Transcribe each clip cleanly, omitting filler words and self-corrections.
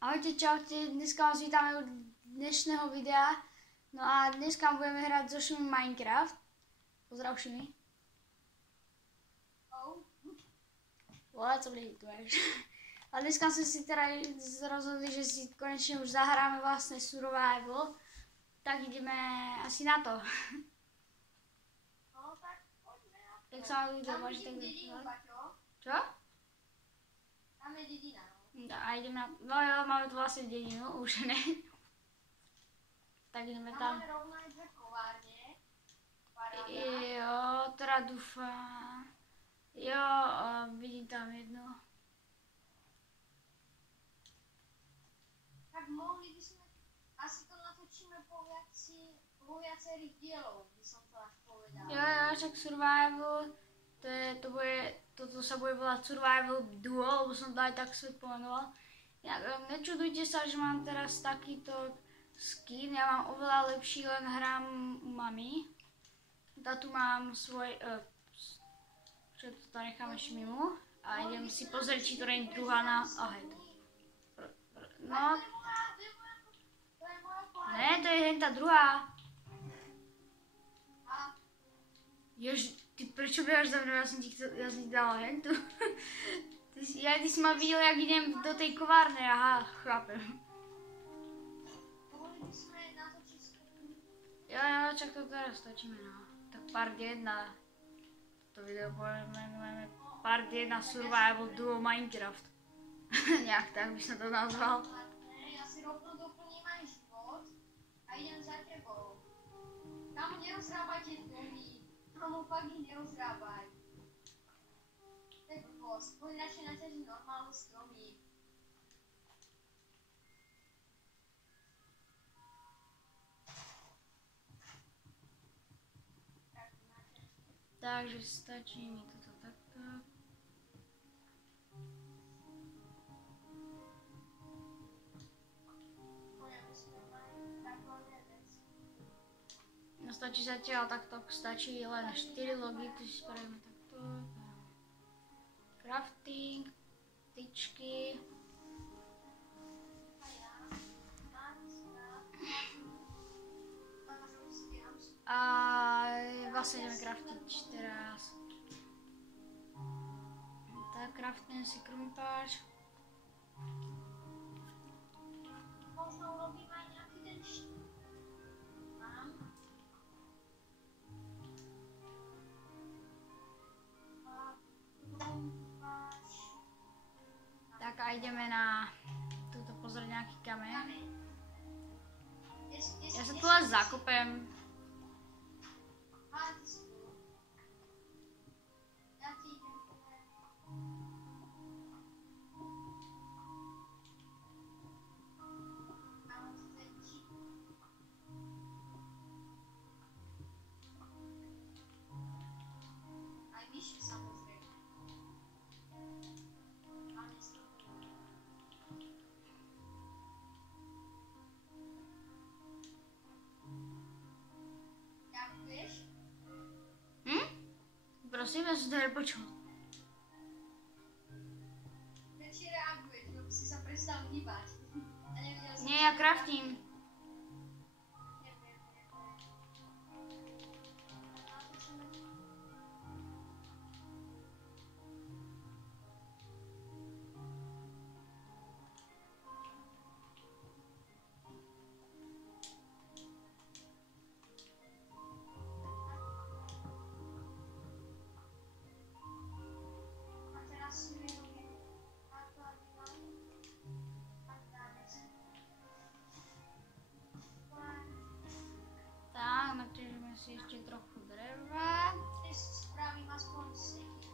Ahojte, čaute, dneska vás vítame u dnešného videa. No a dneska budeme hrať so Šimi Minecraft. Pozdrav Šimi. Vole, co blížíš. A dneska jsme si teda rozhodli, že si konečně už zahráme vlastně survival. Tak jdeme asi na to. No tak poďme na to. Jak se vám líbí, Tam vidím dedinu, Paťo. Čo? Tam je dedina, no. A jdeme na... No jo, máme tu vlastně dědinu, už ne. Tak jdeme Tam tam. máme rovno aj dve kovárne. Paráda. Jo, teda doufám. Jo, vidím tam jednu. Tak mohli by sme... Asi to natočíme po viacerých dielov, by som to až povedal. Jo, však survival, toto sa bude volať survival duo, lebo som to aj tak svet pomenoval. Nečudujte sa, že mám teraz takýto skin, ja mám oveľa lepší, len hrám u mami. Tu mám svoj, čo to necháme Šmimu a idem si pozrieť, či to nie je druhá na ahead. No, ne, to je henta druhá. Jež, ty prečo běháš za mnou? Já jsem ti dala hentu. Ty jsi ma viděl, jak jdem do té kovárny, aha, chápem. Mohli by sme natočiť skupinu. Jo, čak to teraz točíme, no. Tak part 1. To video pojmenujeme part 1 survival duo Minecraft. Nějak tak by som to nazval. Ja si rovno doplním aj život a idem za tebou. Tam nerozrábajte domy. Tam opak ich nerozrábaj. Tak blbosť, poď radšej naťažiť normálne stromy. Takže stačí mi toto takto. No stačí zatiaľ takto, stačí len 4 logy, to si spravíme takto. Crafting, tyčky. A vlastne ideme craftiť teraz. Tak craftím si krumpáč. Možno urobím aj nejaký ten štít. Mám. Tak a ideme na túto pozrieť nejaký kameň. Ja sa tu len zakopem. Ja ti idem povedať. Mám zväčší. Aj myši samozrejme. Máme s tým. Ďakuješ? Prosím, ja som to nepočul. Prečo reaguješ, lebo si sa prestal hýbať. A nevidel som... Nie, ja craftím. Neviem. A teraz si vyrobím takto a dáme. Tak dáme si. Tak, naťažíme si ešte trochu dreva. Dnes spravím aspoň steky.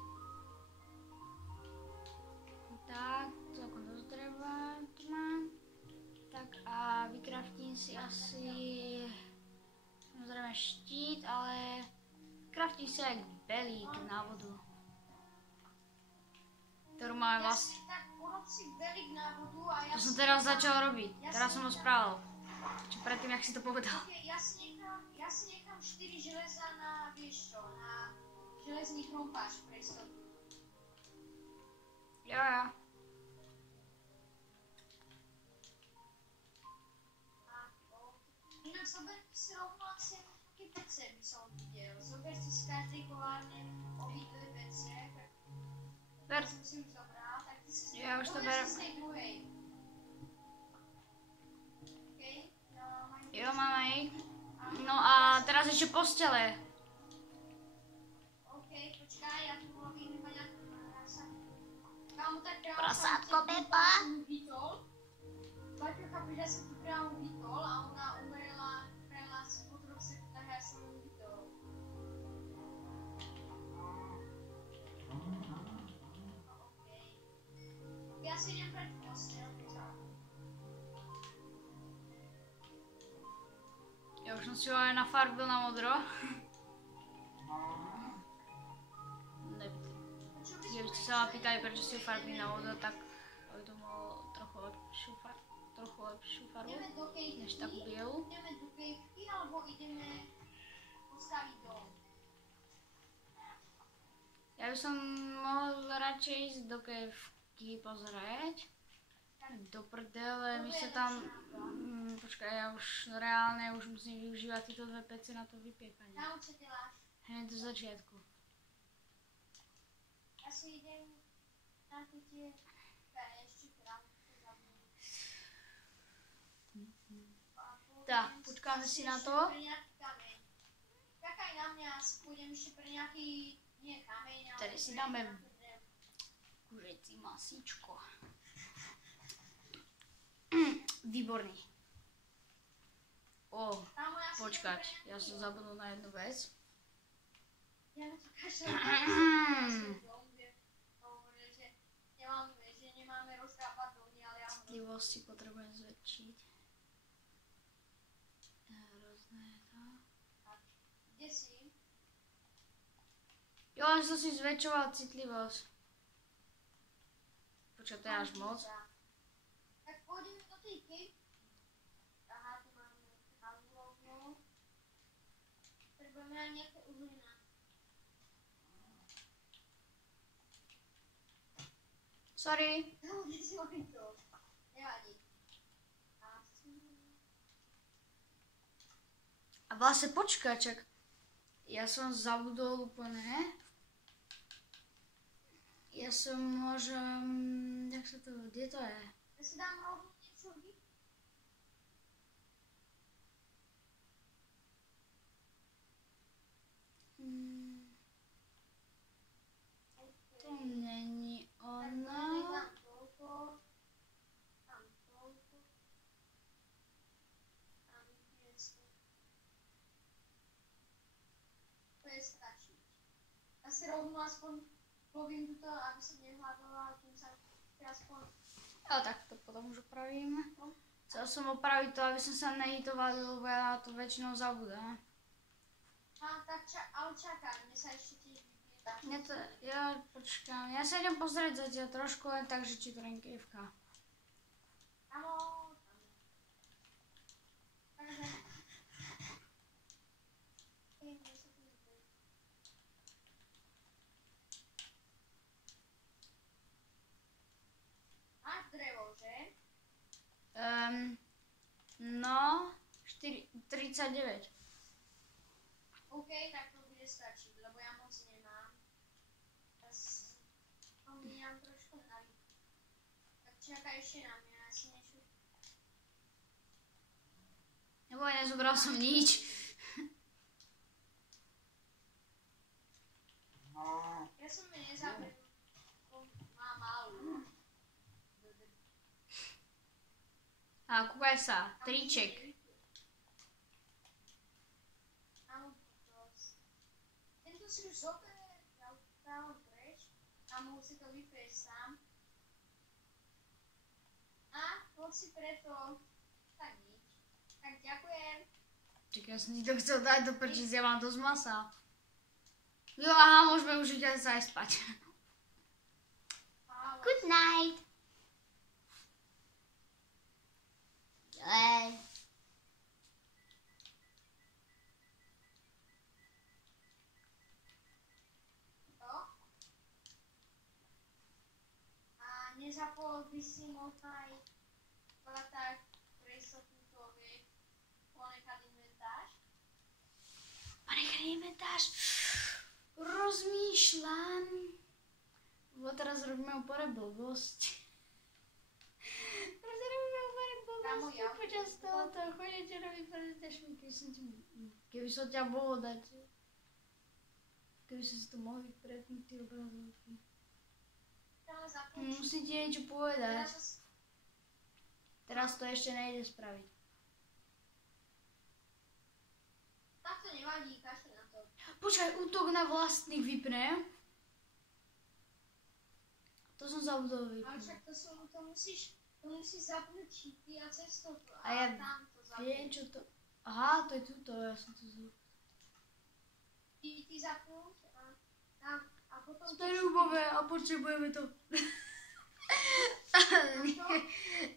Tak, celkom dosť dreva tu mám. Tak a vykraftím si asi samozrejme štít, ale kraftím si aj belík na vodu. Ktorú máme vlastne. Jasne, tak urob si belík na vodu a ja To som si teraz nechám- začal robiť. ja Teraz si som ho nechám- spravil. Čo predtým, jak si to povedal. Ok, ja si nechám 4 železa na, vieš čo, na železný krompáč pre istotu. Jo. zoberte si rovno asi nejaké pece, by som videl. Zoberte si z každej kovárne obidve pece, tak Ver, som si už zobral, tak ty si ja už to zober berem. si z tej druhej. Okej, no, mám Jo, mám aj. No a teraz ešte postele. Okej, počkaj, ja tu robím iba nejakú prasátko. Kámo, tak Prasátko Pepa. Paťo, chápeš, ja som tu krámu vytol a ona umrela asi po 3 sekundách a ja som ju vytol. Okej. Ja si idem preč postel, Ja už som si ho aj nafarbil na modro. Keby ste sa ma pýtali, prečo si ho farbí na modro, tak by to malo trochu lepšiu farbu, ideme do kejvky, než takú bielu. ideme do kejvky, alebo ideme postaviť dom. Ja by som mohol radšej ísť do kejvky pozrieť. Do prdele, my sa tam... počkaj, ja už reálne už musím využívať tieto dve pece na to vypiekanie. Kámo, čo deláš? Hneď do začiatku. Ja si idem na tie ešte krámu, to zabudnem. Tak, počkáme si na to. Čakaj na mňa, asi pôjdem ešte pre nejaký, nie kameň, ale... Tady si dáme kuřecí masíčko. Výborný. Kámo, ja si Počkať, idem pre ja som zabudol na jednu vec. Ja na to každý dom, kde hovorili, že nemáme rozkrápať domy, ale ja mám Citlivosti potrebujem zväčšiť. Hrozné je to. Kde si? Jo, ja som si zväčšoval citlivosť. Počkaj, to je až moc. Tak pôjdeme do tej kejvky. Aha, tu máme halú rovno. Potrebujeme aj nejaké uhliná. Sorry. No, kde si hovorím to? Nevadí. A vlastne počkaj, čak. Ja som zabudol úplne. Ja som môžem... Jak sa to... Kde to je? Ja si dám rovno niečo vypiť. To není ono. Tam toľko. Tam toľko. Tam 200. To je stačí. Ja si rovno aspoň povím tuto, aby som nehľadovala, kým sa aspoň... Jo, tak to potom už opravím. Chcel som opraviť to, aby som sa nehitoval, lebo ja to väčšinou zabudám. Tak ale čakaj, mne sa ešte tiež vypýta. Ja počkám, ja sa idem pozrieť zatiaľ trošku, len tak, že či to len kejvka. Áno, takže... Máš drevo, že? No, 39. OK, tak to bude stačiť, lebo ja moc nemám. Teraz pomínam trošku na výšku. Tak čakaj ešte na mňa, asi niečo... Nebo nezobral som nič. Ja som mi nezabil, mám malú. A kúkaj sa, triček. Tento si už zober, ja už dávam preč a musí to vyprieť sám. A poď si preto, tak nič. Tak ďakujem. Čakaj, ja som ti to chcel dať do prčic, ja mám dosť masa. Jo, aha, môžeme už ísť aj spať. Good night. Ďalej. A nezapol by si možno aj tak, ktoré sa túto vie ponechať im nechaj inventář. Rozmýšľam. Bo teraz robíme úplne blbosť. Teraz robíme úplne blbosť. Počas tohoto chodíte robiť prezentáčmi, keby som ťa mohol dať. Keby som si to mohli pretnúť tie obrazovky. Musím ti niečo povedať. Teraz to ešte nejde spraviť. Tak to nevadí, kašli na to. Počkaj, útok na vlastných vypne. To som zabudol vypnúť. Ale však to musíš zapnúť čipy a cestotu. A ja tam to viem, čo to... Aha, to je tuto, ja som to zapnúť. Ty zapnúť a potom... To je ľubové a potrebujeme to.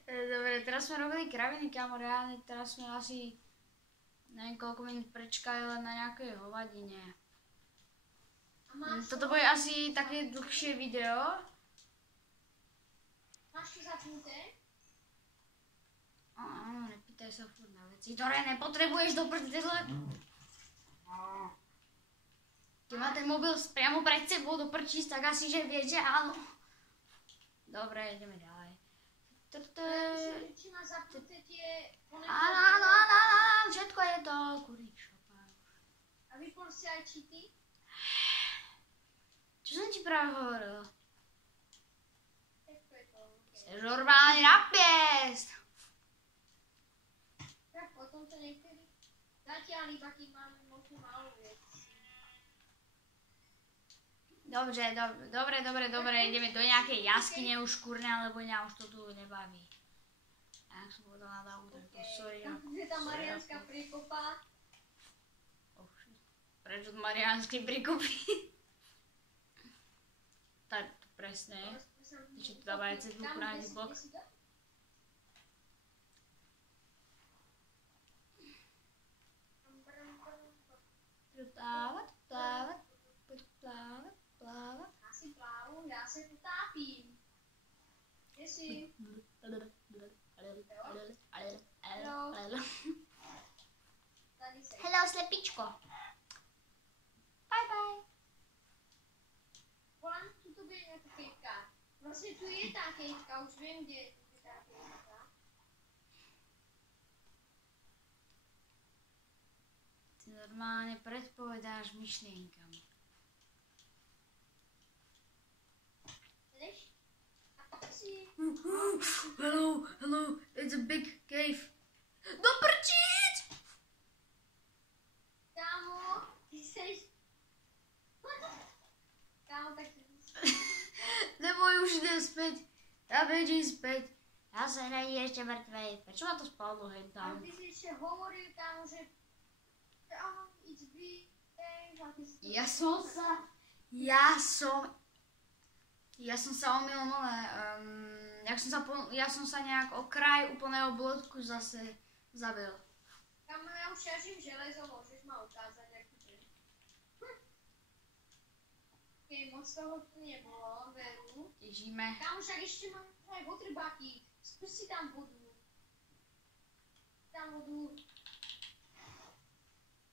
Dobre, teraz sme robili kraviny, kámo, reálne, teraz sme asi neviem koľko minút prečkali len na nejakej hovadine. Toto bude asi také dlhšie video. Máš to zapnuté? Áno, nepýtaj sa furt na veci, ktoré nepotrebuješ do prdele. Keď má ten mobil priamo pred sebou do prčíc, tak asi že vie, že áno. Dobre, ideme ďalej. Či má zapnuté tie... Áno, všetko je to, kuričopa. A vypol si aj čity? Čo som ti práve hovoril? Všetko je to. Chceš normálne na piesť. Tak potom to niekedy... Zatiaľ iba kým máme možno malú vec. Dobre, ideme do nejakej jaskyne už kurňa, lebo mňa už to tu nebaví. Jak som povedala na útok, to sorry. Je tam Mariánska príkopa. Oh shit. Prečo od Mariánskej príkopy? Tak, presne. Ešte tu dávajú cez buchráni blok. Plávať. Asi plávu, já se utápím. Kde si? Hello, slepičko. Bye bye. Volám, tu to bude nějaká kejtka. Vlastně tu je ta kejtka, už vím, kde je ta kejtka. Ty normálne predpovedáš myšlienkam. Hello, it's a big cave. Do prčíc! Kámo, ty seš... Kámo, tak ty... Neboj, už idem späť. Ja bežím späť. Ja sa není ešte mŕtvej. Prečo ma to spadlo hen tam? Ale ty si ešte hovoril, kámo, že... Kámo, it's big cave, a ty si... Ja som sa omylom, ja som sa nejak o kraj úplného blodku zase zabil. Kámo, ja už ťažím železo, môžeš ma ukázať, aký to je. Okej, moc toho tu nebolo, veru. Težíme. Kámo, však ešte mám aj waterbucky. Skús si tam vodu. Tam vodu.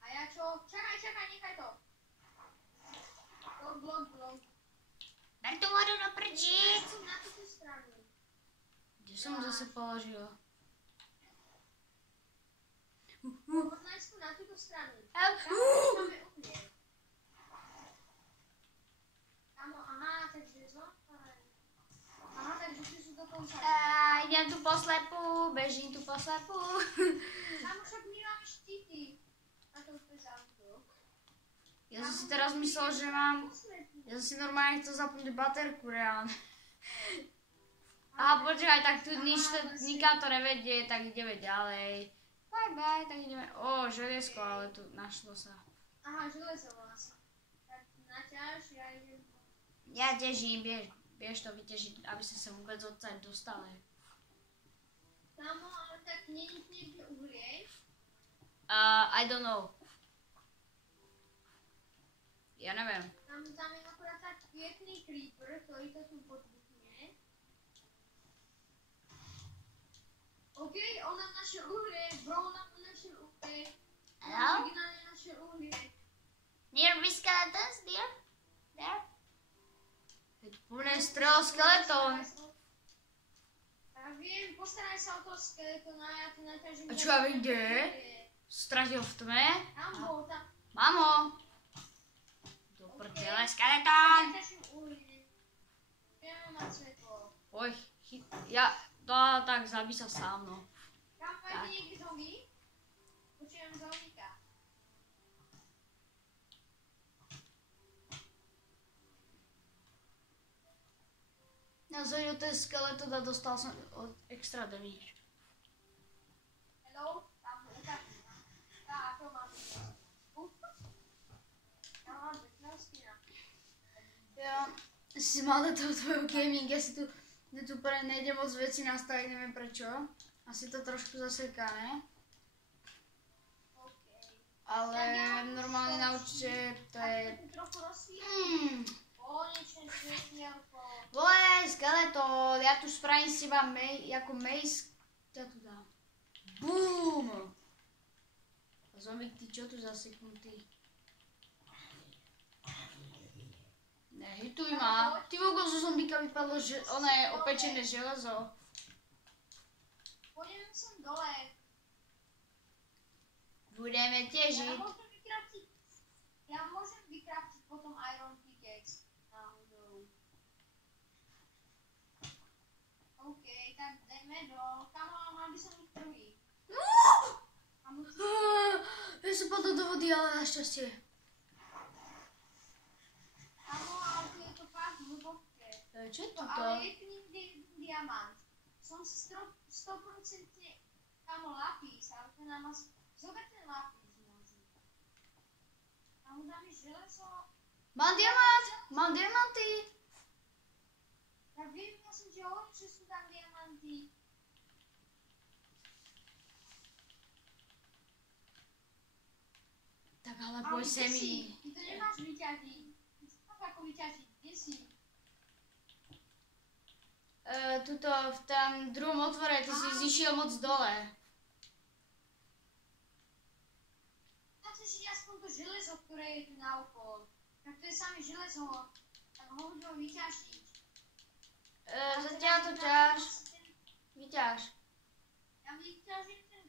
A ja čo? Čakaj, nechaj to. Blok. Ber tú vodu do prčíc. Ja som na túto stranu. Kde som ho zase položil? Najskôr na túto stranu. Máme uhlie. Kámo, aha, takže zlapaj. Aha, takže ty sú dokonca. Idem tu poslepu, bežím tu poslepu. Kámo, však my máme štíty. A to už to je závodok. Ja som si teraz myslel, že mám... Ja som si normálne chcel zapnúť baterku reálne. Aha, počkaj, tak tu nikam to nevedie, tak ideme ďalej. Bye, tak ideme... želiesko, ale tu našlo sa. Aha, železo vlastne. Tak naťaž, ja idem... Ja težím, vieš to vytežiť, aby sme sa vôbec odsaď dostali. Kámo, ale tak nie je niekde uhlie? I don't know. Ja neviem. Tam je akurát tak pekný creeper, ktorý to tu podbuchne. OK, on nám našiel uhlie, bro, on nám našiel uhlie. Hello? Originálne našiel uhlie. skeletons there? There? Po mne strel skeleton. Ja viem, postaraj sa o toho skeletona, ja to naťažím. A čo ja viem, kde je? Stratil v tme? Tam bol, tam. Mamo! Do prdele, skeleton! Naťažím uhlie. Viem mať svetlo. Oj, ja, to tak zabí sa sám, no. Tam máte niekde zombie? Počujem zombíka. Ja zhodil ten skeleton a dostal som od extra damage. Hello? Tam ukážem. Tá, to mám. Ja mám pekného skina. Ja si mal na toho tvojho gaming, ja si tu nejde moc veci nastaviť, neviem prečo. Asi to trošku zaseká, ne? Ale normálne na účte to je... Trochu rozsvítim. Konečne svietielko. Vole, skeleton, ja tu spravím si iba ako maze, ja tu dám. Bum! A zombík, ty čo tu zaseknutý? Nehituj ma. Ty vogo zo zombíka vypadlo, že ono je opečené železo. Pôjdeme sem dole. Budeme tiežiť. Ja môžem vykraftiť potom Iron Pickaxe. Náhodou. OK, tak dajme do... Kamo, mal by som ich prvý. Ja som padol do vody, ale našťastie. Kamo, ale tu je to fakt hlboké. Čo je toto? Ale je tu niekde jeden diamant. Som 100% kamo lapis, ale to nám asi... Zober ten lapis možno. Kamo, dáme železo. Mám diamant! Mám diamanty! Ja viem, ja som ti hovoril, že sú tam diamanty. Tak ale poď sem mi. Ty to nemáš vyťažiť. Ty si máš ako vyťažiť. Kde si? Tuto v tam druhom otvore, ty si zišiel moc dole. Chceš aspoň to železo, ktoré je tu naokolo. Tak to je samé železo. Tak ho môžeme vyťažiť. Zatiaľ to ťaž. Vyťaž. Ja vyťažím ten...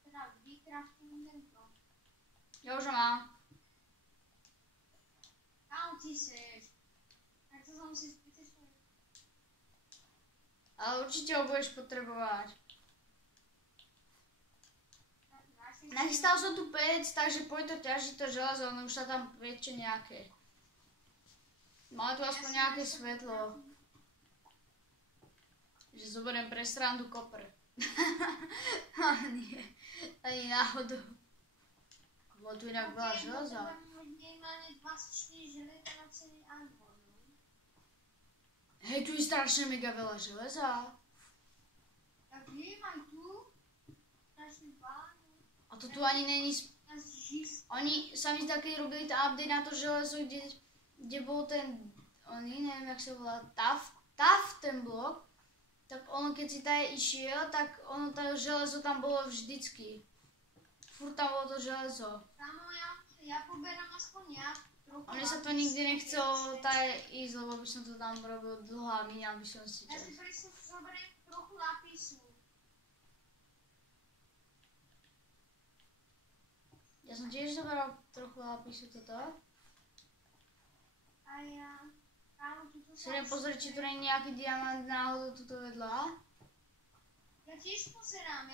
Teda vykraftujem tento. Ja už ho mám. Tam ty seš. Tak to som si zbytečne... Ale určite ho budeš potrebovať. Nachystal som tu pec, takže poď to ťažiť to železo, ono už sa tam väčšie nejaké. Máme tu aspoň nejaké svetlo. Že zoberiem pre srandu kopr. Nie, ani náhodou. Bolo tu inak veľa železa. Minimálne 24 železa na celý Anvon. Hej, tu je strašne mega veľa železa. Tak viem aj tu. Strašne veľa. A to tu ani není... Oni sa mi zdá, keď robili ten update na to železo, kde bol ten... Oni, neviem, jak sa volá, Taft ten blok. Tak ono, keď si tady išiel, tak ono, to železo tam bolo vždycky. Furt tam bolo to železo. Samo ja poberám aspoň ja. Mne sa to nikdy nechcelo tady ísť, lebo by som to tam robil dlho a míňal by som si Ja čas. si presne zoberiem trochu lapisu. Ja som tiež zoberal trochu lapisu toto. A ja... Si idem pozrieť, či tu nie je nejaký diamant náhodou tuto vedľa. Ja tiež pozerám,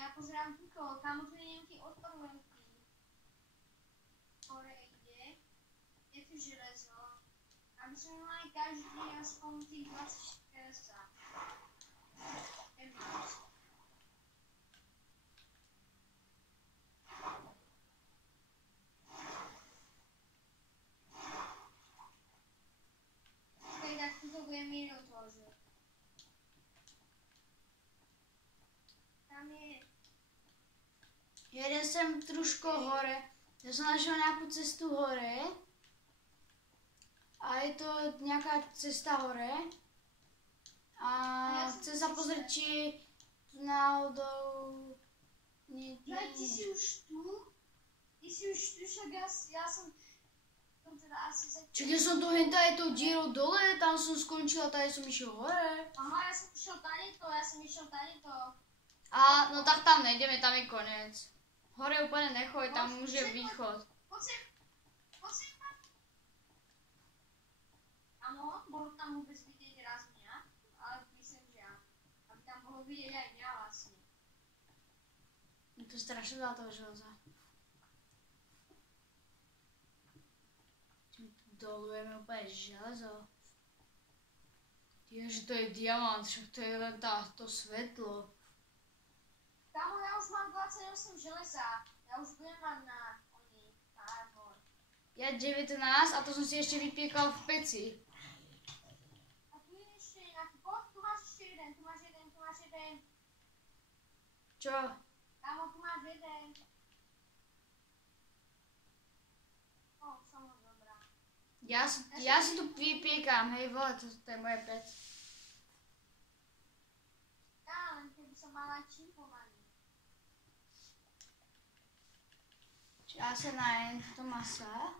tuto, kamo tu je nejaký odpor veľký. Hore ide, je tu železo. Aby sme mali každý aspoň tých 24 kresa. Tak tuto bude mierou tvořit. Tam je... Jeden sem trošku hore. Ja som našiel nejakú cestu hore. A je to nejaká cesta hore. A chcem sa pozrieť, či tu náhodou... Ja, ty si už tu? Ty si už tu, však ja som... To teda asi sa... Čiže som tu henta je tou dierou dole, tam som skončila, tady som išiel hore. Aha, ja som išiel tadeto. A no tak tam nejdeme, tam je konec. Hore úplne nechoď, tam už je východ. Poď sem. Áno, bolo tam vôbec vidieť raz mňa, ale myslím, že áno. Aby tam bolo vidieť aj mňa vlastne. Je to strašne veľa toho železa. Dolujeme úplne železo. Ježe, to je diamant, však to je len to svetlo. Kámo, ja už mám 28 železa. Ja už budem mať na armor. Ja 19 a to som si ešte vypiekal v peci. A tu je ešte nejaký bod, tu máš ešte jeden. Čo? Kámo, tu máš jeden. Som ho zobral. Ja si tu vypiekam, hej vole, to je moje pec. Ja, len keby som mala čím pomaly. Já se najem to masa.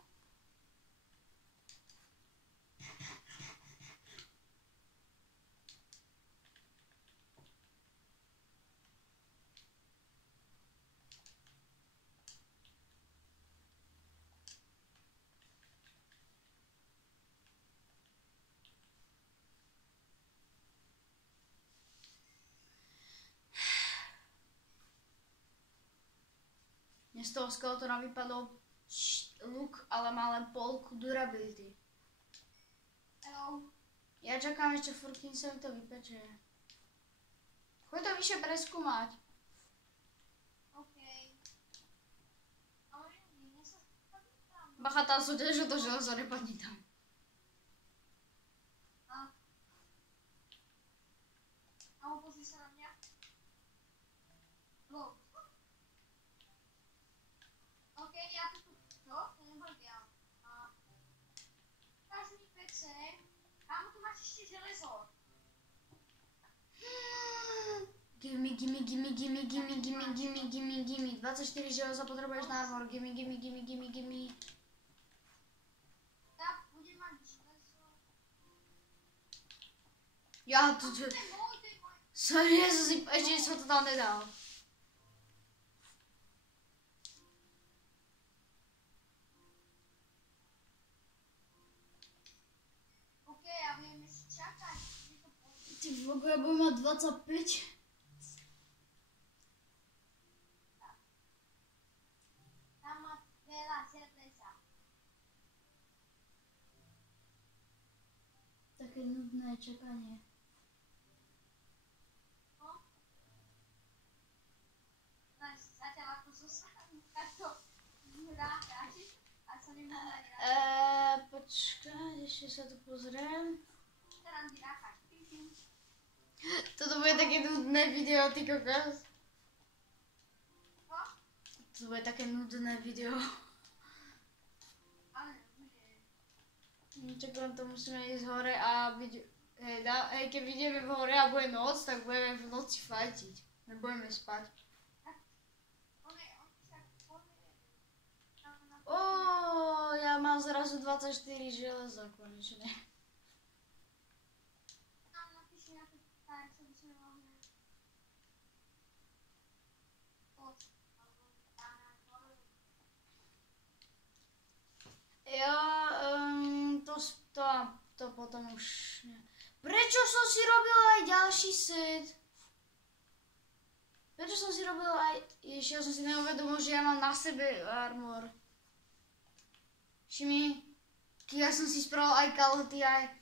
Mne z toho skeletona vypadol luk, ale má len polku durability. Hello. Ja čakám ešte furt, kým sa mi to vypeče. Choď to vyššie preskúmať. OK. Ale mne sa spadne tam. Bacha, tam sú tiež, že to železo nepadni tam. Amo, pozri sa na mňa. Hello. OK, ja tu nebol biel. Dáš mi pece. Kámo, tu máš ešte železo. Gimme. 24 železa potrebuješ na armor. Gimme. Tak, budem mať železo. Ja tu... To je môj. Sorry, ja som si... Ešte som to tam nedal. OK, ja budem ešte čakať. Ty voko, ja budem mať 25. Tam má veľa železa. Také nudné čakanie. Zatiaľ ako zostanú takto hráči a sa nemohla hrať. Počkaj, ešte sa tu pozriem. Teraz vyráchať. Toto bude také nudné video, ty kokos. Čo? To bude také nudné video. Ale nebude. Čakám, to musíme ísť hore a keď vidíme v hore a bude noc, tak budeme v noci fajtiť. Nebudeme spať. Ja mám zrazu 24 železa konečne. Tam napíši na to, tak sa by sme mohli. To potom už ne. Prečo som si robil aj ďalší set? Prečo som si robil aj... Ježiš, ja som si neuvedomil, že ja mám na sebe armor. Všimni, ja som si spravil aj kalhoty, aj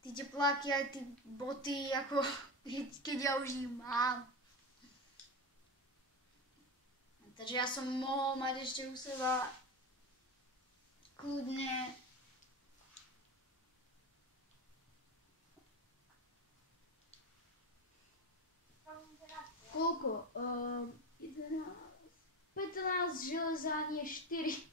ty tepláky, aj ty boty, ako keď ja už ich mám. Takže ja som mohol mať ešte u seba kľudne koľko? 11, 15 železa, nie 4.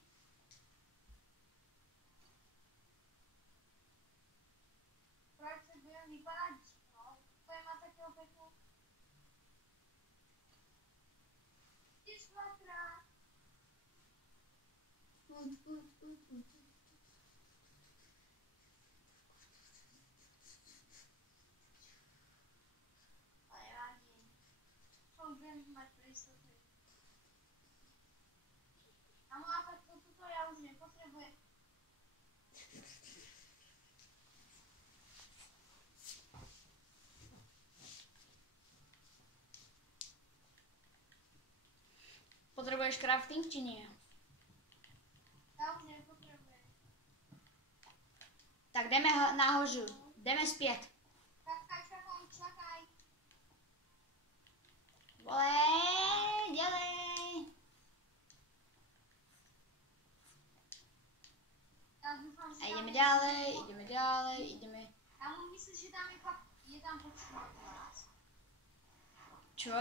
budem mať pre istotu. Amo, a tak toto ja už nepotrebujem. Potrebuješ crafting, či nie? Ja už nepotrebujem. Tak jdeme nahoru. Jdeme zpět. Čakaj. Volej, dělej. A ideme ďalej, ideme. Amo, myslíš, že tam je tam počúvať hlas? Čo?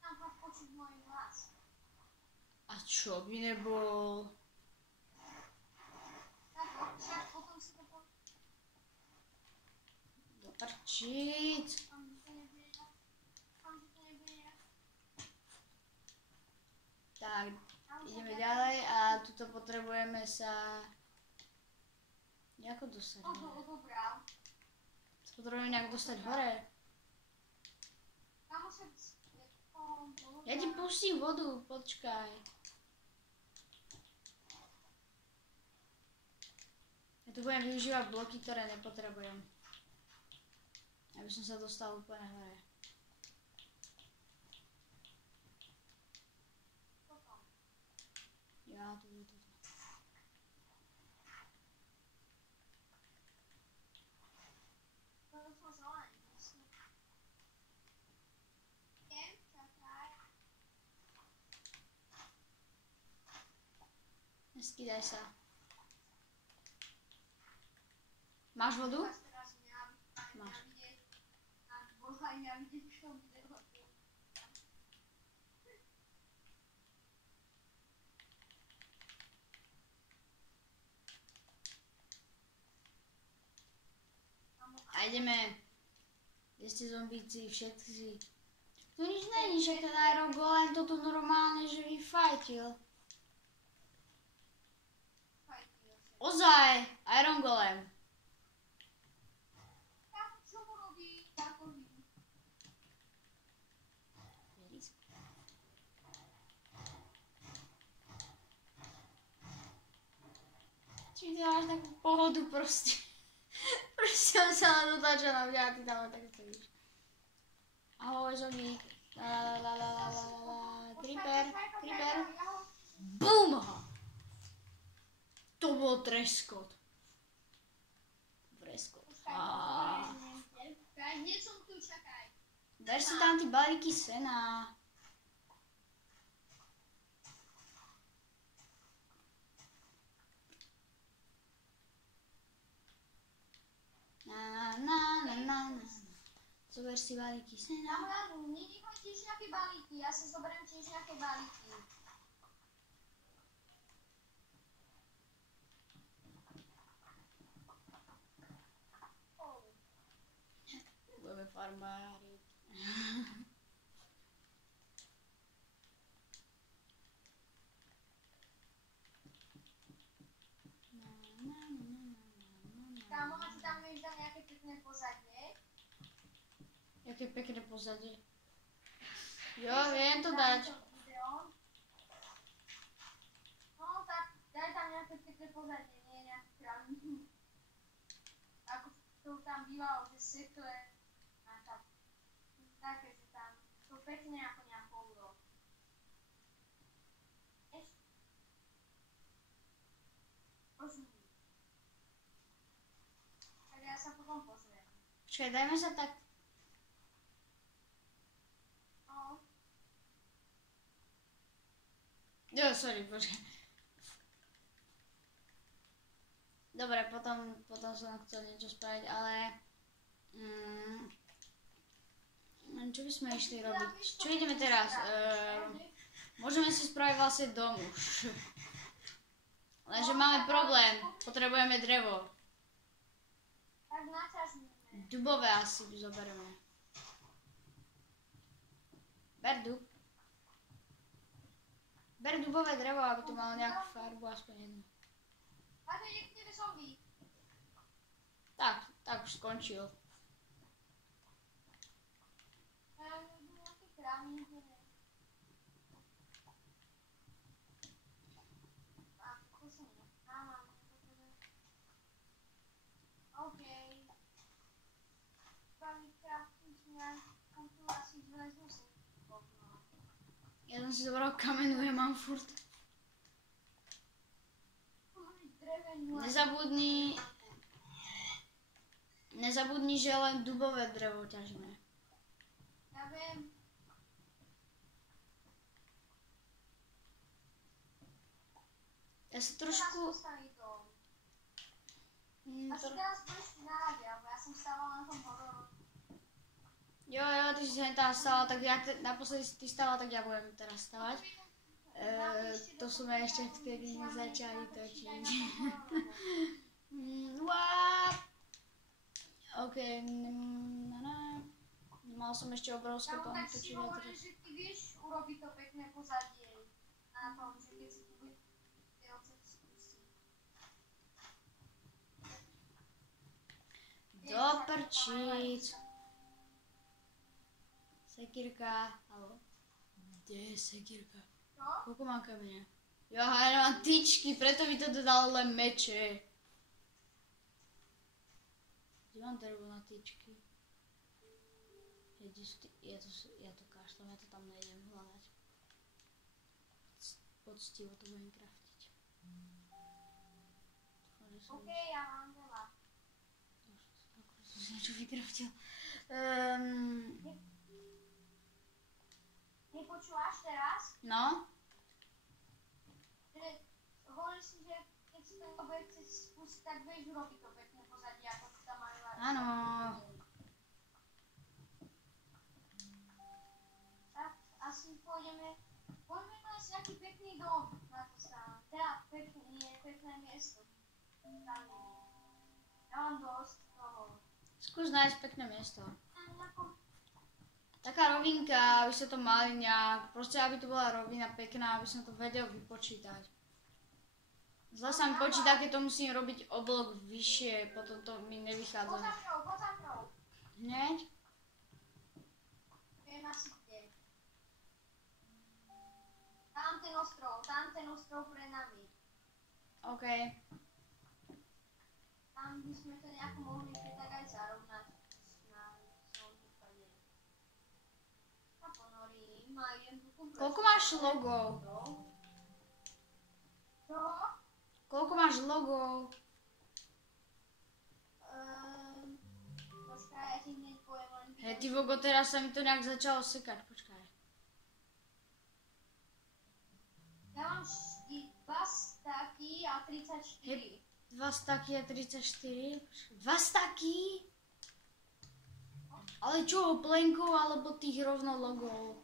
Tam fakt počuť môj hlas. A čo by nebol? Tak, však potom si to Doprčiť. Tam to nebude. Tak, ideme ďalej a tuto potrebujeme sa... Nejako dostať hore. Odobral. Potrebujeme nejak dostať hore. Tam už Ja ti pustím vodu, počkaj. Ja tu budem využívať bloky, ktoré nepotrebujem. Aby som sa dostal úplne hore. Ja tu je toto. Neskydaj sa. Máš vodu? Máš. A ideme. Kde ste zombíci, všetci. Tu nič není, že ten Iron Golem to tu normálne, že vyfajtil. Ozaj, Iron Golem. Čo mu robí? Či ty máš takú pohodu proste. Proste on sa len dotáča na mňa a ty tam len tak stojíš. Ahoj, zombík. Creeper. Bum! To bol treskot. Vreskot. Hneď som tu, čakaj. Ber si tam ty balíky sena. Na. Zober si balíky sena. Nenechaj tiež nejaké balíky, ja si zoberiem tiež nejaké balíky. Budeme farmáriť. Kámo, a ty tam vieš dať nejaké pekné pozadie? Jaké pekné pozadie. Jo, viem to dať. No tak, daj tam nejaké pekné pozadie, nie nejaké kraviny. Ako to tam bývalo, že sekle. Také, že tam to pekne ako nejakou úro. Rozumím. Tak ja sa potom pozriem. Počkaj, dajme sa tak. No. Jo, sorry, počkaj. Dobre, potom som chcel niečo spraviť, ale... čo by sme išli robiť? Čo ideme teraz? Môžeme si spraviť vlastne dom už. Lenže máme problém. Potrebujeme drevo. Tak naťažíme. Dubové asi zoberieme. Ber dub. Ber dubové drevo, aby to malo nejakú farbu, aspoň jednu. A to ide k tebe zombík. Tak už skončil. si zobral kamenu, ja mám furt. Nezabudni, že len dubové drevo ťažíme. Ja viem. Ja sa trošku... A si teraz budeš na rade, alebo ja som stávala na tom hororu. Jo, ty si sa tam stala, tak ja naposledy si ty stala, tak ja budem teraz stavať. To sme ešte vtedy nezačali točiť. OK, mal som ešte obrovské plány točiť. Ja tak si hovorím, že ty vieš urobiť to pekné pozadie na tom, že keď si tu bude odsek skúsiť. Do prčíc. Sekírka, haló. Kde je sekírka? Čo? Koľko mám kamene? Ja mám tyčky, preto mi to dodalo len meče. Kde mám drevo na tyčky? Ja to kašľam, ja to tam nejdem hľadať. Poctivo to budem craftiť. OK, ja mám veľa. Som si niečo vykraftil. Nepočúvaš teraz? No? Že hovoríš si, že keď si to bude chcieť spustiť, tak vieš urobiť to pekné pozadie, ako si tam majú. Áno. Tak asi poďme nájsť nejaký pekný dom na to stranu. Teda pekné miesto. Ja mám dosť toho. Skús nájsť pekné miesto. Taká rovinka, aby sa to mali nejak, proste aby to bola rovina pekná, aby som to vedel vypočítať. Zle sa mi počíta, keď to musím robiť o blok vyššie, potom to mi nevychádza. Poď za mnou. Hneď? Viem asi kde. Tam ten ostrov pre nami. OK. Tam by sme to nejako mohli tak aj zarovnať na svojom prípade. A ponorím a idem tu kompletne. Koľko máš logov? Čo? Koľko máš logov? Počkaj, ja ti hneď poviem len... Hej, ty vogo, teraz sa mi to nejak začalo sekať, počkaj. Ja mám 2 staky a 34. Hej. 2 staky a 34. 2 staky? Ale čo, plenkov alebo tých rovno logov?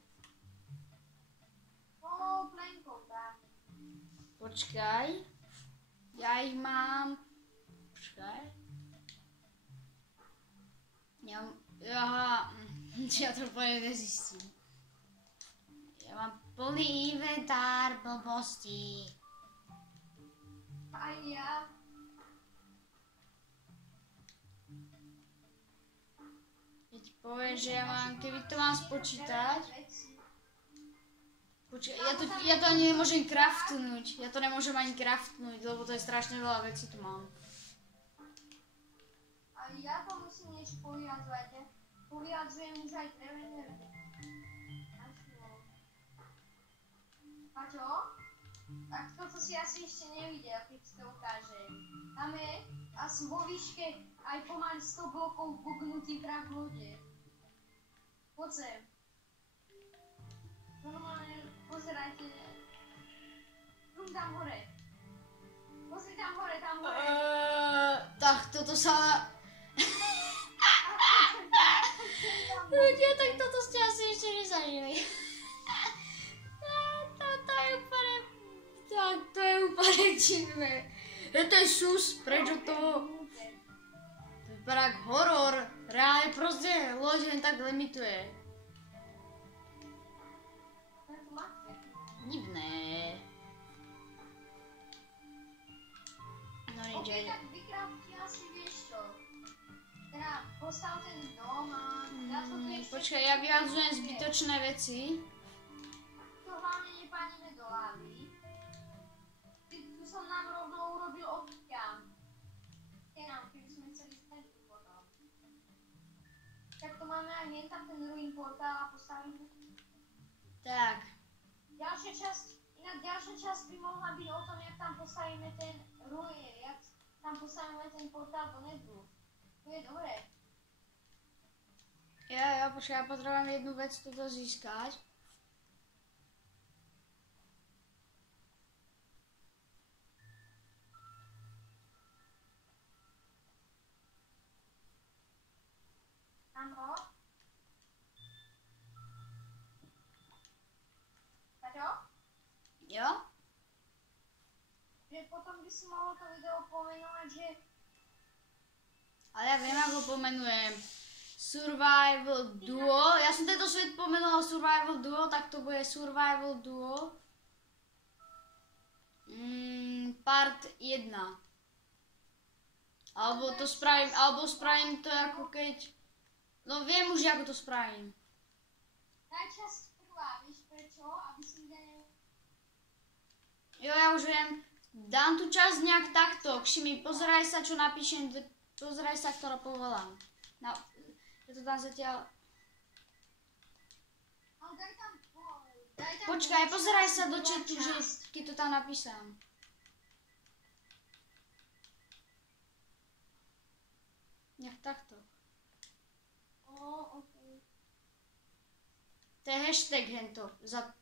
No, plenkov dám. Počkaj. Ja ich mám... Počkaj. Ja to úplne nezistím. Ja mám plný inventár blbostí. Aj ja. Ja ti poviem, že ja mám, keby to mám spočítať... Počkaj, ja to ani nemôžem craftnúť. Ja to nemôžem ani craftnúť, lebo to je strašne veľa vecí tu mám. A ja to musím niečo povyjadzovať. Ja povyjadzujem už aj drevené. A čo? Tak toto si asi ešte nevidel, keď si to ukážem. Tam je asi vo výške aj pomaly 100 blokov bugnutý prach v lode. Poď sem. Normálne pozerajte. Tam hore. Pozri tam hore, tam hore. Tak toto sa... Ľudia, tak toto ste asi ešte nezažili. To je úplne... Tak, to je úplne divné. To je sus, prečo to... To vypadá ako horor. Reálne proste loď len tak limituje. Divné. No nič, OK, tak vykrafti asi vieš čo. Teda postav ten dom a ja to tu ešte... Počkaj, ja vyhadzujem zbytočné veci. To hlavne nepadneme do lávy. Tu som nám rovno urobil odkiaľ. Keby sme chceli stať potom. Tak to máme aj tam ten ruin portál a postavíme. Tak. ďalšia časť by mohla byť o tom, jak tam postavíme ten ruin, jak tam postavíme ten portál do nebu. To je dobré. Ja, počkaj, ja potrebujem jednu vec toto získať. Áno. Taťo? Jo? Že potom by si mohol to video pomenovať, že... Ale ja viem, ako pomenujem. Survival Duo. Ja som tento svet pomenoval Survival Duo, tak to bude Survival Duo. Part 1. Alebo spravím to ako keď... No viem už, ako to spravím. Najčasť prvá, víš prečo? Aby si ľudia... Jo, ja už viem. Dám tu časť nejak takto. Všimni, pozeraj sa, čo napíšem. Pozeraj sa, ktorá povolám. Ja to dám zatiaľ... Ale daj tam Počkaj, pozeraj sa do chatu, že ti to tam napísam. Nejak takto. Okay. To je hashtag hento,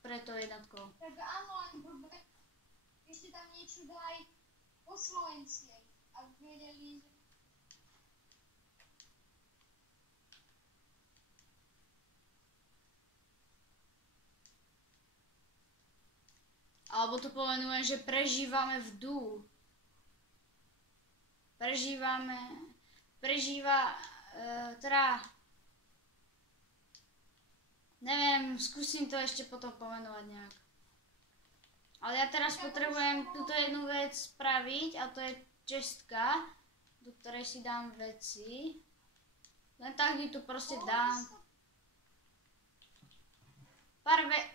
pre to jednotko. Tak áno, len blbé. Ešte tam niečo daj po slovensky, aby vedeli, že... Alebo to pomenujem, že prežívame v dú. Neviem, skúsim to ešte potom pomenovať nejak. Ale ja teraz potrebujem túto jednu vec spraviť a to je čestka, do ktorej si dám veci. Len tak ti tu proste dám.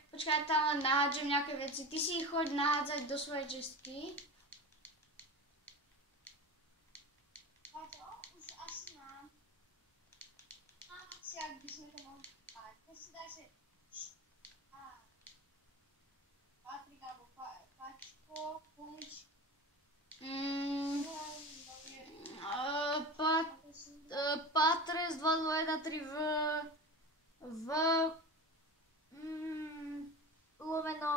Počkaj, tam len nahádžem nejaké veci. Ty si ich choď nahádzať do svojej čestky. Už asi mám. Mám asi, ak by sme to mohli spať. To si daj, že... Patrik alebo Pačko, Punič. Patres 2213 v lomeno...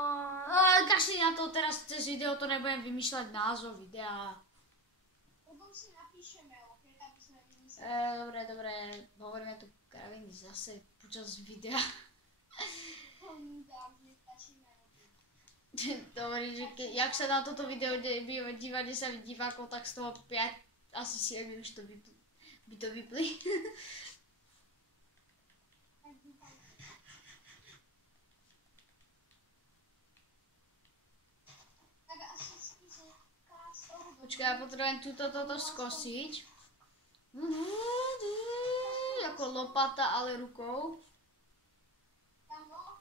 Kašli na to, teraz cez video to nebudem vymýšľať názov videa. Potom si napíšeme, ok, aby sme vymysleli. Dobre, hovoríme tu kraviny zase počas videa. Dobre, že jak sa na toto video díva 10 divákov, tak z toho 5, asi 7 už to by to vypli. Počkaj, ja potrebujem toto skosiť. Ako lopata, ale rukou.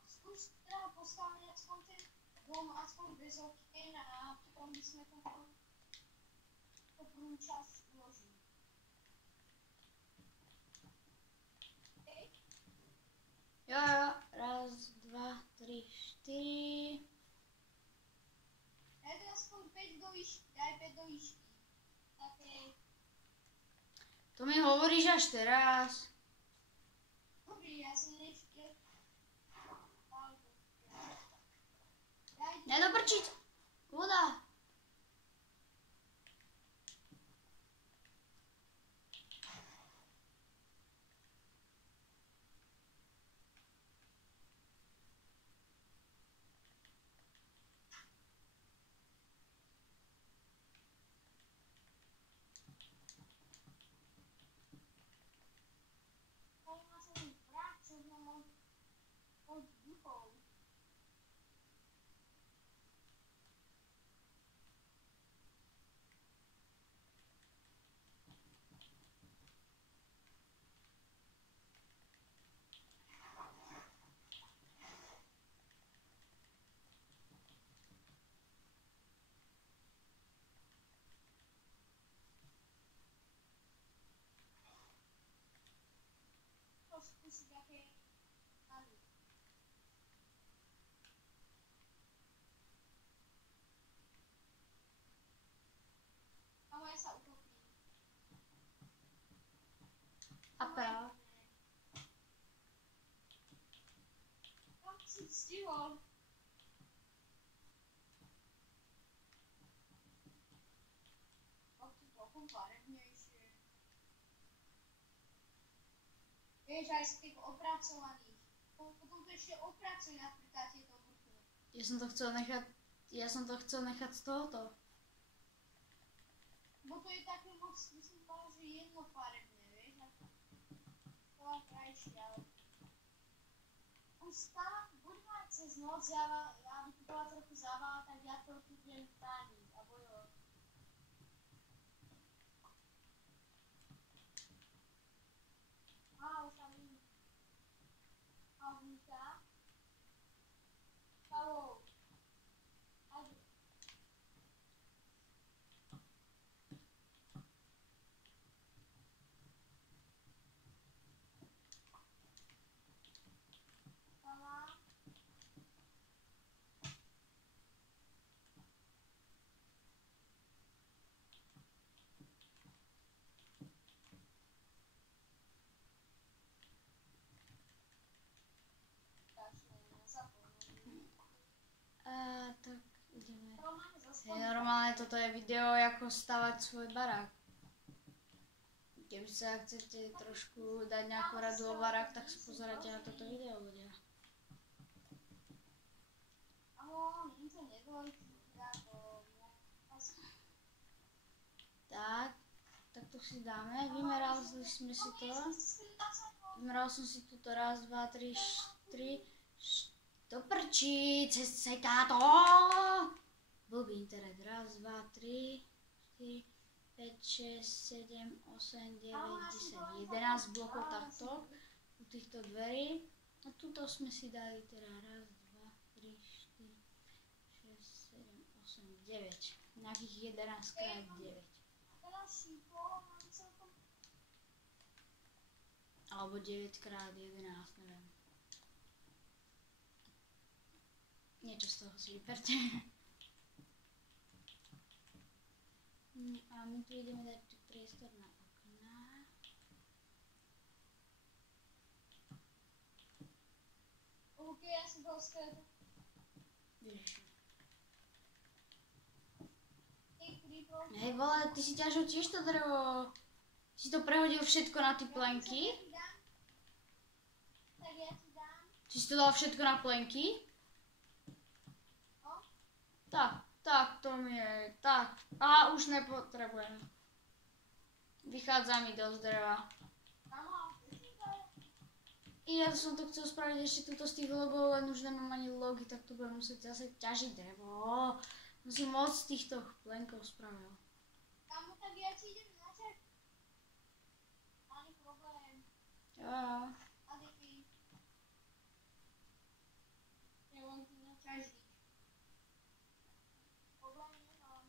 Skús teda postaviť aspoň ten dom, aspoň bez okien a potom by sme to prvú časť vložili. Jo, 1, 2, 3, 4. Daj to aspoň 5 do výšky, daj 5 do výšky. Také... To mi hovoríš až teraz. Dobrý, ja som nečil. Nedoprčiť. Voda. Dvakrát. Tam si stihol. Tak to trochu farebnejšie. Vieš, aj z tých opracovaných. Potom to ešte opracuj napríklad tieto vrchne. Ja som to chcel nechať z tohoto. Bo to je také moc, myslím, že jednofarebné, vieš? To krajšie, ale... Už tam, buďme aj cez noc, aby to bola trochu zábava, tak ja to tu budem tániť a bojovať. Už tam vidím. Pavlíka. Pavol. Ajde. Pavla. Tak ideme. Roman, zase. Normálne toto je video, ako stavať svoj barák. Keby sa chcete trošku dať nejakú radu o barák, tak sa pozerajte na toto video, ľudia. Áno, im to nedojde, Tak to si dáme. Vymerali sme si to. Vymeral som si tuto raz, 2, 3, 4. To prčí, cez sekáto. Blbý internet. 1, 2, 3, 4, 5, 6, 7, 8, 9, 10, 11 blokov takto. U týchto dverí. A tuto sme si dali teda 1, 2, 3, 4, 6, 7, 8, 9. Nejakých 11 krát 9. Alebo 9 krát 11, neviem. Niečo z toho si vyberte. A my tu ideme dať priestor na okná. OK, ja som bol späť. Ježišu. Hej vole, ty si ťažil tiež to drevo. Si to prehodil všetko na tie plenky? Tak ja ti dám. Či si to dal všetko na plenky? Tak, to mi je, tak. Aha, už nepotrebujem. Vychádza mi dosť dreva. I ja som to chcel spraviť ešte tuto z tých logov, len už nemám ani logy, tak to budem musieť zase ťažiť drevo. Musím moc z týchto plenkov spravil. Kamo, tak ja ti idem načať. Ani problém. Jo. Ale ty. Ja len tu načaždíš. Problém nemám.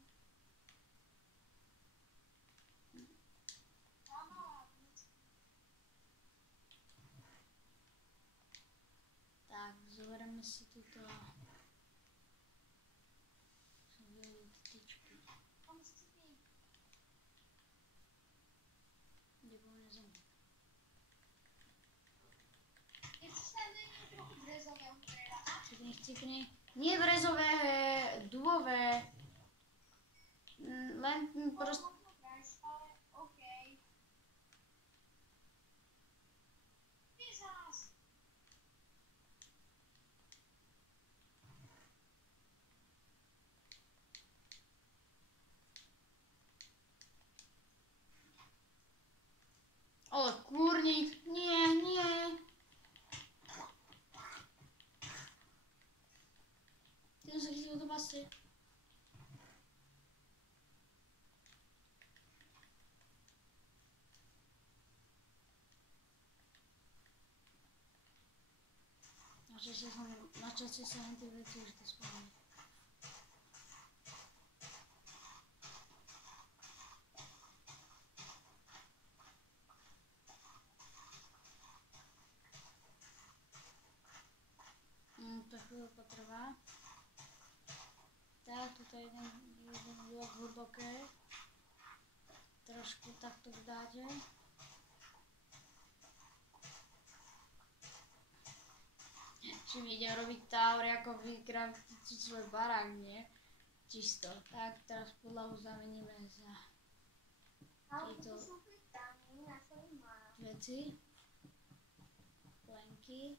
Tak, zoberieme si túto tyčky. Kam si ty? Kde bol na zemi? Nechceš tam dať trochu brezového dreva? Cipni. Nie brezové, dubové. Len proste... Ale okej. Ty zás. Ale kúrnik, nie. Ty sa chytil do basy. Načasí sa len tie veci, že to spomínam. To chvíľu potrvá. Tak, tuto je jeden blok hlboké. Trošku takto dáte. Čím idem robiť tower, ako vykraftiť svoj barák, nie? Čisto. Tak, teraz podlahu zameníme za tieto veci. Plenky.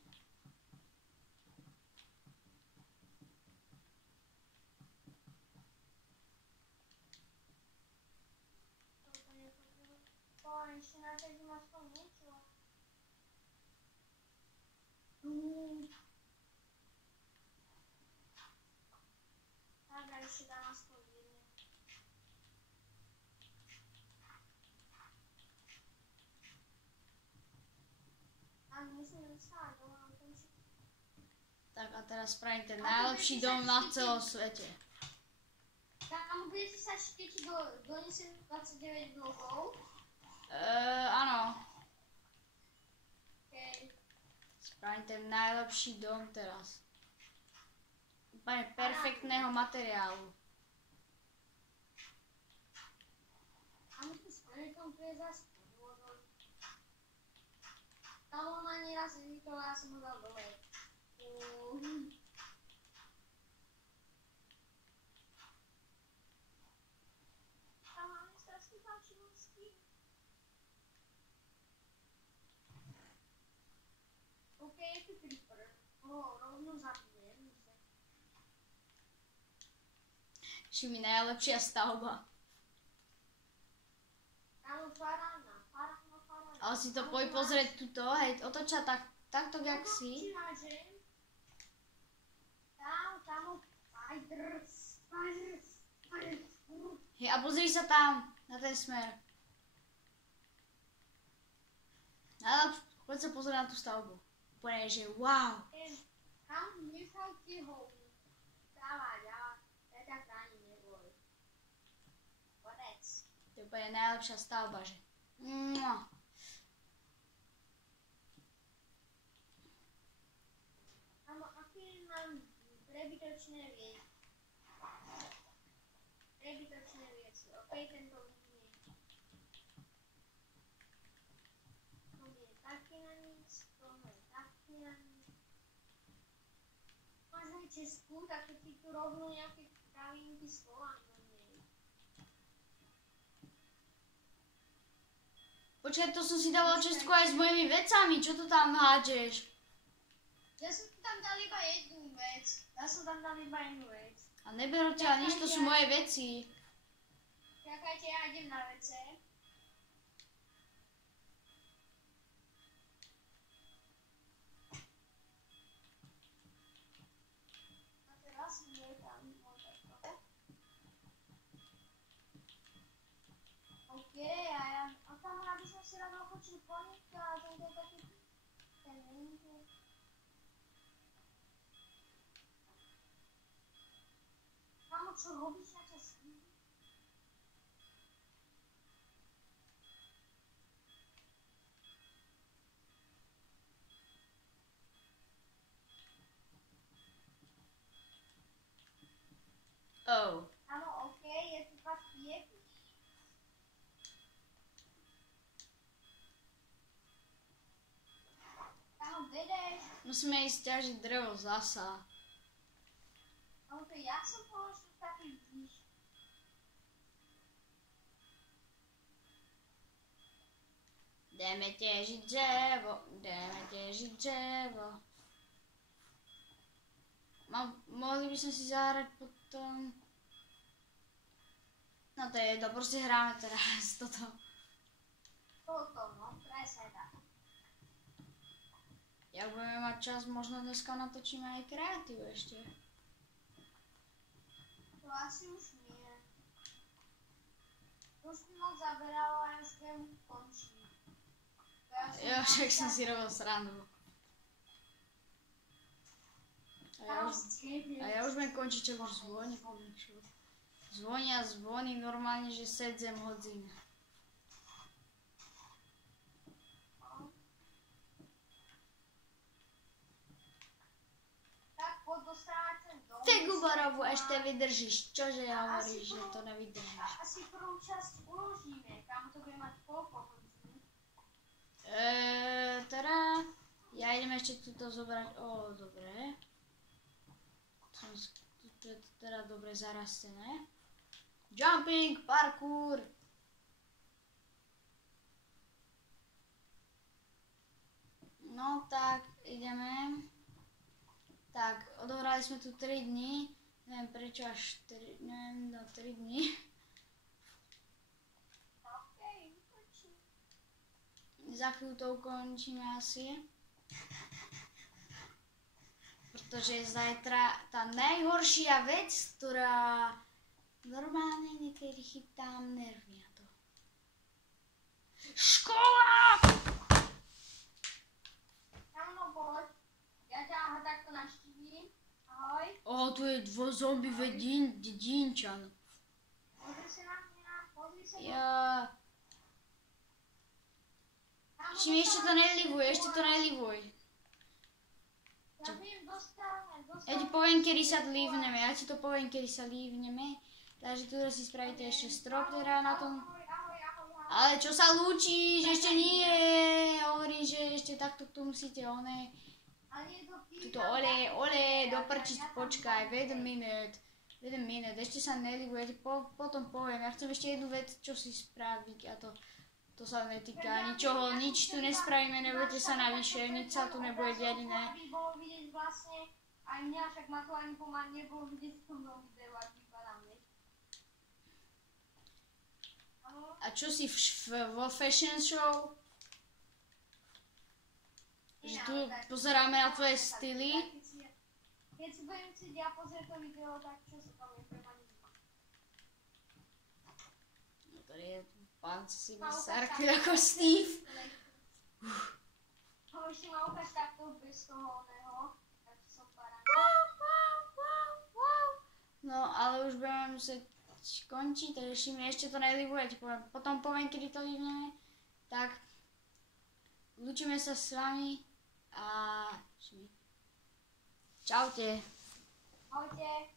Ešte na každý aspoň niečo. Tak, a ešte dám aspoň jedne. A musím dostávať dole na ten si. Tak a teraz spravím ten najlepší dom na celom svete. Tam budete sa štítiť donesem 29 blokov. Áno. Okay. Spravím ten najlepší dom teraz. Úplne perfektného materiálu. A my tu skeletom tu je zase podvodom. Tam on ani raz nevykol, ja som ho dal dole. Tam máme strašný páčinovský. OK, je tu creeper. Rovno zabijem. Ešte mi najlepšia stavba. Tam farána. Ale si to poď pozrieť tuto, hej, otoča takto, jak si. Tam, spiders. Hej, a pozri sa tam, na ten smer. Poď sa pozrieť na tú stavbu. Úplne, že wow. Tam nechajte ho. Dávaj, ja ťa chránim, neboj. Konec. To je úplne najlepšia stavba, že. Aké mám prebytočné veci. OK, tento vidíme. To je taký na nic, to je taký na nic. Máš aj česku, tak ti tu rovnú nejaké kravinky schovám do nej. Počkaj, to som si dala čestku aj s mojimi vecami, čo to tam hádžeš? Ja som tam dal iba jednu vec. A neberú ťa nič, to sú moje veci. Čakajte, ja idem na WC. A teraz je tam motorko. OK, a tam aby som si rád ochočil koníka, a to je taký ten linku. Mamo, čo robíš, ja ťa snímam? Oh. Áno, OK, je tu fakt pekný. Áno, vedeš. Musíme ísť ťažiť drevo zasa. Áno, to ja som položil taký vzniš. Jdeme těžit dřevo. Mohli by sme si zahrať potom... No to je jedno, proste hráme teraz toto. Toto, no, presne tak. Jak budeme mať čas, možno dneska natočíme aj kreatív ešte. To asi už nie. To už mi moc zaberalo a ja už viem končiť. Jo, však som si robil srandu. A ja už budem končiť, čo už zvoní. Zvoní normálne, že 7 hodín. Tak poď dostávať ten dom. Ty Guborovu ešte vydržíš, čože hovoríš, že to nevydržíš? Asi prvú časť uložíme, kam to bude mať koľko hodín. Teda, ja Ja idem ešte túto zobrať, dobre. Tu je to teda dobre zarastené. Jumping, parkour. No tak, ideme. Tak, odohrali sme tu 3 dní. Neviem prečo až 3 dní. Za chvíľu to ukončíme asi. Pretože je zajtra tá najhoršia vec, ktorá normálne niekedy chytám nervy na to. Škola! Áno, poď. Ja ťa takto naštívim. Ahoj. Tu je zombie dedinčan. Pozri sa na mňa, pozri sa na mňa. Ja... Ešte to nelivuj. Ja viem, dostávame. Ja ti poviem, kedy sa lívneme. Takže tu si spravíte ešte strop teda na tom. Ahoj. Ale čo sa lúčiš? Ešte nie. Hovorím, že ešte takto tu musíte tuto ole, doprčiť, počkaj, wait a minute, ešte sa nelivuj, ja ti potom poviem. Ja chcem ešte jednu vec, čo si spraviť a to sa netýka ničoho, nič tu nespravíme, nebudete sa navyše, nič sa tu nebude diať iné. Aby bolo vidieť vlastne, aj mňa, však ma to ani pomaly nebolo vidieť v tom videu, ak vypadám, vieš. A čo si vo fashion show? Že tu pozeráme na tvoje styly. Keď si budem chcieť ja pozrieť to video, tak čo sa tam nechcem ani zma. No to je pán si mysárky ako Steve. Ešte ma ukáž takto bez toho oného, tak som parám. No ale už budeme musieť končiť, takže mi ešte to nelivuje, ti poviem. Potom poviem, kedy to livneme. Tak, lúčime sa s vami a čaute. Ahojte.